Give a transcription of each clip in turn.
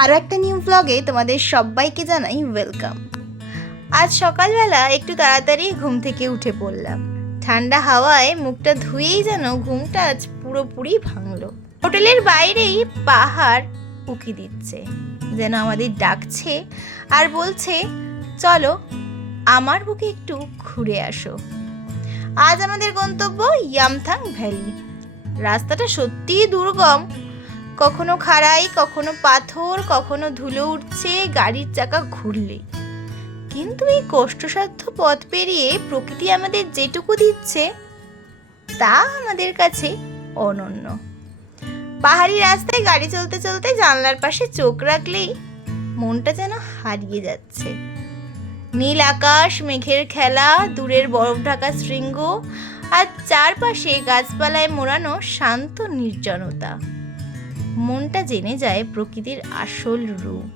আরও একটা নিউ ব্লগে তোমাদের সবাইকে জানাই ওয়েলকাম। আজ সকালবেলা একটু তাড়াতাড়ি ঘুম থেকে উঠে পড়লাম। ঠান্ডা হাওয়ায় মুখটা ধুয়েই যেন ঘুমটা আজ পুরোপুরি ভাঙলো। হোটেলের বাইরেই পাহাড় উকি দিচ্ছে, যেন আমাদের ডাকছে আর বলছে, চলো আমার বুকে একটু ঘুরে আসো। আজ আমাদের গন্তব্য ইয়ামথাং ভ্যালি। রাস্তাটা সত্যিই দুর্গম, কখনো খাড়াই, কখনো পাথর, কখনো ধুলো উঠছে গাড়ির চাকা ঘুরলে। কিন্তু এই কষ্টসাধ্য পথ পেরিয়ে প্রকৃতি আমাদের যেটুকু দিচ্ছে তা আমাদের কাছে অনন্য। পাহাড়ি রাস্তায় গাড়ি চলতে চলতে জানলার পাশে চোখ রাখলেই মনটা যেন হারিয়ে যাচ্ছে। নীল আকাশ, মেঘের খেলা, দূরের বরফ ঢাকা শৃঙ্গ আর চারপাশে গাছপালায় মোড়ানো শান্ত নির্জনতা। মনটা জেনে যায় প্রকৃতির আসল রূপ।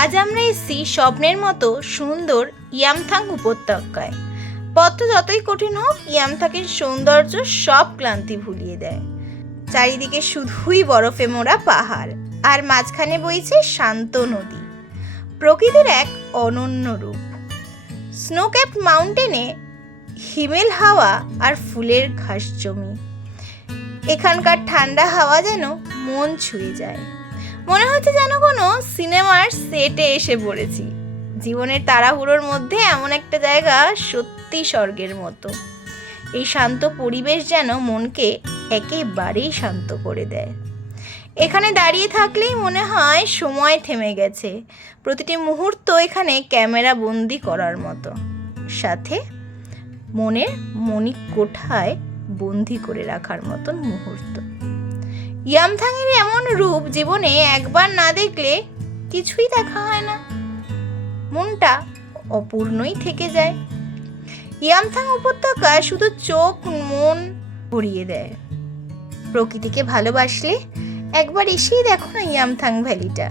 আজ আমরা এসেছি স্বপ্নের মতো সুন্দর ইয়ামথাং উপত্যকায়। পথ যতই কঠিন হোক, ইয়ামথাংয়ের সৌন্দর্য সব ক্লান্তি ভুলিয়ে দেয়। চারিদিকে শুধুই বরফে মোড়া পাহাড় আর মাঝখানে বইছে শান্ত নদী, প্রকৃতির এক অনন্য রূপ। স্নোক্যাপড মাউন্টেনে হিমেল হাওয়া আর ফুলের ঘাস জমি। এখানকার ঠান্ডা হাওয়া যেন মন ছুঁয়ে যায়। মনে হচ্ছে যেন কোনো সিনেমার সেটে এসে পড়েছি। জীবনের তাড়াহুড়োর মধ্যে এমন একটা জায়গা সত্যি স্বর্গের মতো। এই শান্ত পরিবেশ যেন মনকে একেবারেই শান্ত করে দেয়। এখানে দাঁড়িয়ে থাকলেই মনে হয় সময় থেমে গেছে। প্রতিটি মুহূর্ত এখানে ক্যামেরা বন্দি করার মতো, সাথে মনের মনিক কোঠায় বন্দি করে রাখার মতন মুহূর্ত। ইয়ামথাংয়ের এমন রূপ জীবনে একবার না দেখলে কিছুই দেখা হয় না, মনটা অপূর্ণই থেকে যায়। ইয়ামথাং উপত্যকা শুধু চোখ মন ভরিয়ে দেয়। প্রকৃতিকে ভালোবাসলে একবার এসেই দেখো না ইয়ামথাং ভ্যালিটা,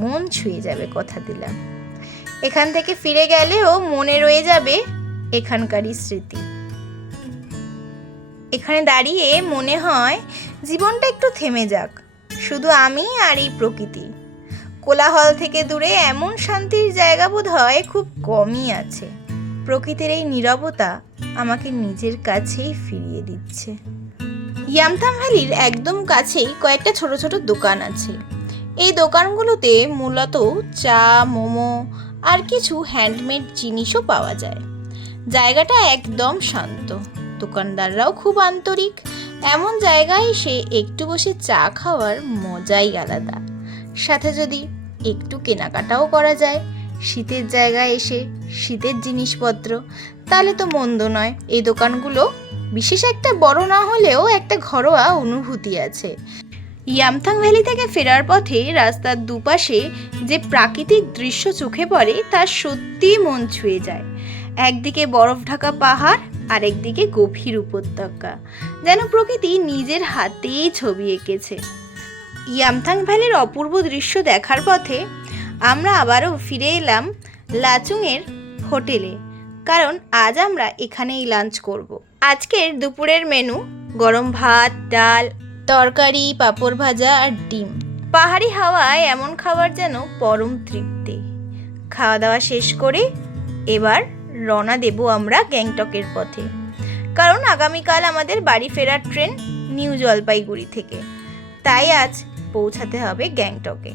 মন ছুঁয়ে যাবে, কথা দিলাম। এখান থেকে ফিরে গেলেও মনে রয়ে যাবে এখানকারই স্মৃতি। এখানে দাঁড়িয়ে মনে হয় জীবনটা একটু থেমে যাক, শুধু আমি আর এই প্রকৃতি। কোলাহল থেকে দূরে এমন শান্তির জায়গা বোধ হয় খুব কমই আছে। প্রকৃতির এই নীরবতা আমাকে নিজের কাছেই ফিরিয়ে দিচ্ছে। ইয়ামথাং ভ্যালির একদম কাছেই কয়েকটা ছোট ছোট দোকান আছে। এই দোকানগুলোতে মূলত চা, মোমো আর কিছু হ্যান্ডমেড জিনিসও পাওয়া যায়। জায়গাটা একদম শান্ত, দোকানদাররাও খুব আন্তরিক। এমন জায়গায় এসে একটু বসে চা খাওয়ার মজাই আলাদা। সাথে যদি একটু কেনাকাটাও করা যায় শীতের জায়গায় এসে শীতের জিনিসপত্র, তাহলে তো মন্দ নয়। এই দোকানগুলো বিশেষ একটা বড় না হলেও একটা ঘরোয়া অনুভূতি আছে। ইয়ামথাং ভ্যালি থেকে ফেরার পথে রাস্তার দুপাশে যে প্রাকৃতিক দৃশ্য চোখে পড়ে তা সত্যিই মন ছুঁয়ে যায়। একদিকে বরফ ঢাকা পাহাড়, আরেকদিকে গভীর উপত্যকা, যেন প্রকৃতি নিজের হাতেই ছবি এঁকেছে। ইয়ামথাং ভ্যালির অপূর্ব দৃশ্য দেখার পথে আমরা আবারও ফিরে এলাম লাচুংয়ের হোটেলে, কারণ আজ আমরা এখানেই লাঞ্চ করব। আজকের দুপুরের মেনু গরম ভাত, ডাল, তরকারি, পাঁপড় ভাজা আর ডিম। পাহাড়ি হাওয়ায় এমন খাবার যেন পরম তৃপ্তি। খাওয়া দাওয়া শেষ করে এবার রওনা দেব আমরা গ্যাংটকের পথে, কারণ আগামীকাল আমাদের বাড়ি ফেরার ট্রেন নিউ জলপাইগুড়ি থেকে। তাই আজ পৌঁছাতে হবে গ্যাংটকে।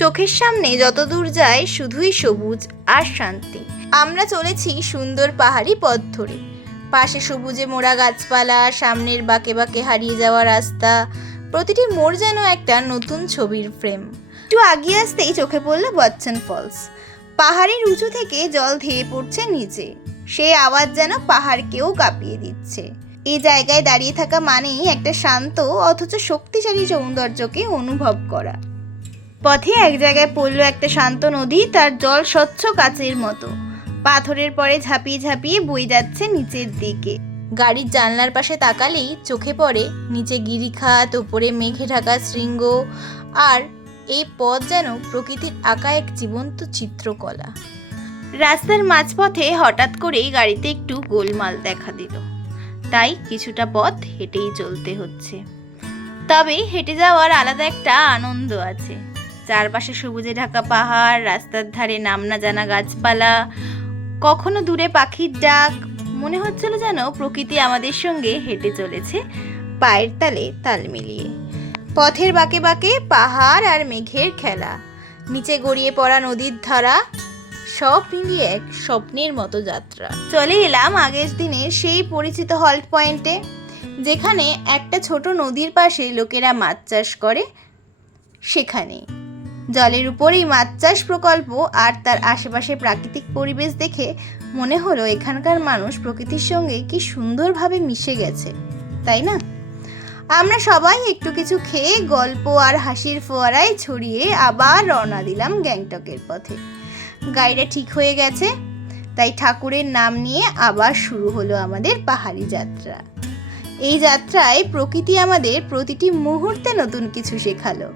চোখের সামনে যত দূর যায় শুধুই সবুজ আর শান্তি। আমরা চলেছি সুন্দর পাহাড়ি পথ ধরে। পাশে সবুজে মোড়া গাছপালা, সামনের বাঁকে বাঁকে হারিয়ে যাওয়া রাস্তা, প্রতিটি মোড় যেন একটা নতুন ছবির ফ্রেম। একটু আগিয়ে আসতেই চোখে পড়ল বচ্চন ফলস। পাহাড়ের উঁচু থেকে জল ধেয়ে পড়ছে নিচে, সেই আওয়াজ যেন পাহাড়কেও কাঁপিয়ে দিচ্ছে। এই জায়গায় দাঁড়িয়ে থাকা মানেই একটা শান্ত অথচ শক্তিশালী সৌন্দর্যকে অনুভব করা। পথে এক জায়গায় পড়ল একটা শান্ত নদী, তার জল স্বচ্ছ কাচের মতো। পাথরের পরে ঝাঁপিয়ে ঝাঁপিয়ে বয়ে যাচ্ছে নিচের দিকে। গাড়ির জানলার পাশে তাকালেই চোখে পড়ে নিচে গিরিখাত, ওপরে মেঘে ঢাকা শৃঙ্গ, আর এই পথ যেন প্রকৃতির আঁকা এক জীবন্ত চিত্রকলা। রাস্তার মাঝপথে হঠাৎ করেই গাড়িতে একটু গোলমাল দেখা দিল, তাই কিছুটা পথ হেঁটেই চলতে হচ্ছে। তবে হেঁটে যাওয়ার আলাদা একটা আনন্দ আছে। চারপাশে সবুজে ঢাকা পাহাড়, রাস্তার ধারে নাম না জানা গাছপালা, কখনো দূরে পাখির ডাক। মনে হচ্ছিল যেন প্রকৃতি আমাদের সঙ্গে হেঁটে চলেছে, পায়ের তালে তাল মিলিয়ে। পথের বাঁকে বাঁকে পাহাড় আর মেঘের খেলা, নিচে গড়িয়ে পড়া নদীর ধারা, সব মিলিয়ে এক স্বপ্নের মতো যাত্রা। চলে এলাম আগের দিনের সেই পরিচিত হল্ট পয়েন্টে, যেখানে একটা ছোট নদীর পাশে লোকেরা মাছ চাষ করে। সেখানে জলের উপরেই মাছ চাষ প্রকল্প আর তার আশেপাশে প্রাকৃতিক পরিবেশ দেখে মনে হলো এখানকার মানুষ প্রকৃতির সঙ্গে কি সুন্দরভাবে মিশে গেছে, তাই না? আমরা সবাই একটু কিছু খেয়ে গল্প আর হাসির ফোয়ারায় ছড়িয়ে আবার রওনা দিলাম গ্যাংটকের পথে। গাড়িটা ঠিক হয়ে গেছে, তাই ঠাকুরের নাম নিয়ে আবার শুরু হলো আমাদের পাহাড়ি যাত্রা। এই যাত্রায় প্রকৃতি আমাদের প্রতিটি মুহূর্তে নতুন কিছু শেখালো।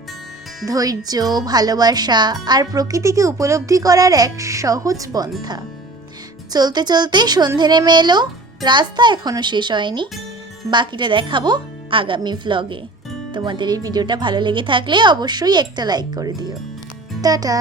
ধৈর্য, ভালোবাসা আর প্রকৃতিকে উপলব্ধি করার এক সহজ পন্থা। চলতে চলতে সন্ধে নেমে এলো, রাস্তা এখনো শেষ হয়নি, বাকিটা দেখাবো আগামী ভ্লগে। তোমাদের এই ভিডিওটা ভালো লেগে থাকলে অবশ্যই একটা লাইক করে দিও। টাটা।